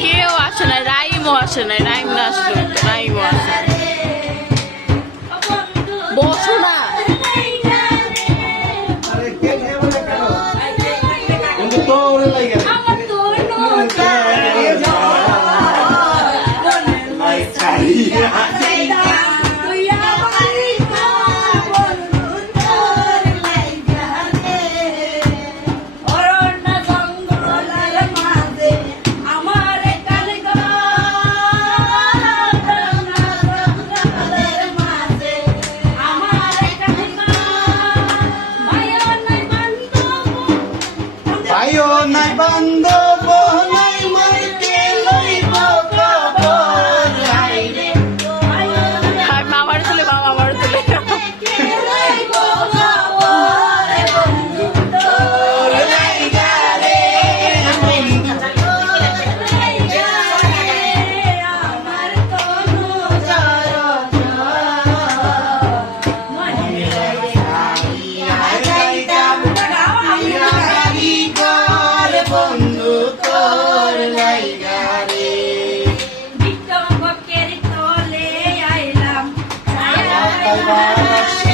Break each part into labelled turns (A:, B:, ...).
A: কেউ আসে না রাইমও আসে না রাইম না আসলো রাইমও আসে। না। বসো না
B: কিন্তু
A: bandera. Bye-bye.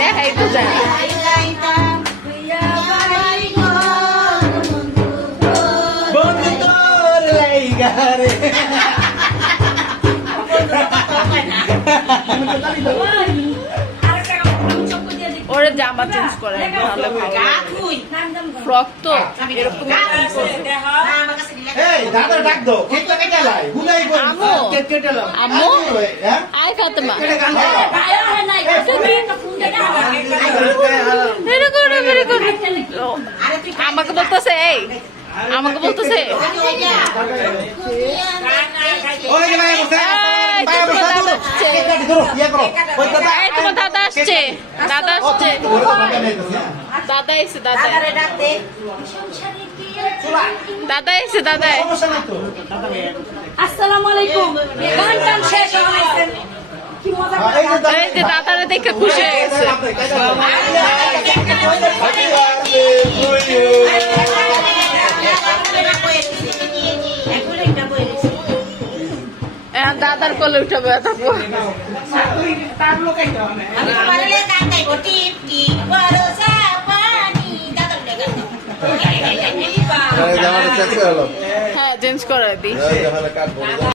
A: দেখাই তো যায়। ওরে জামা চেঞ্জ করে ভালো ফ্রক তো এরকম
B: এই দাদা ডাক দো কেটে
A: আমু।
B: হ্যাঁ?
A: আই ফাতেমা
B: কেটে গান গাও
A: এরকম এরকম এরকম আমাকে বলতেছে এই আমাকে বলতেছে।
B: ওই যে ভাই বসে
A: এই,
B: ভাই বসে
A: দাদা আসছে।
B: ইয়া দাদা
A: আসছে দাদা দাদা এসে দাদা দাদা। এসে দাদা
C: আসসালামু আলাইকুম। গান টান শেষ
B: এই যে দাদা
A: এই যে দাদারে দেখে খুশি হয়ে গেছে। দাদার কোলে উঠাবে থাকব হ্যাঁ চেঞ্জ করে দিই
D: কাটবো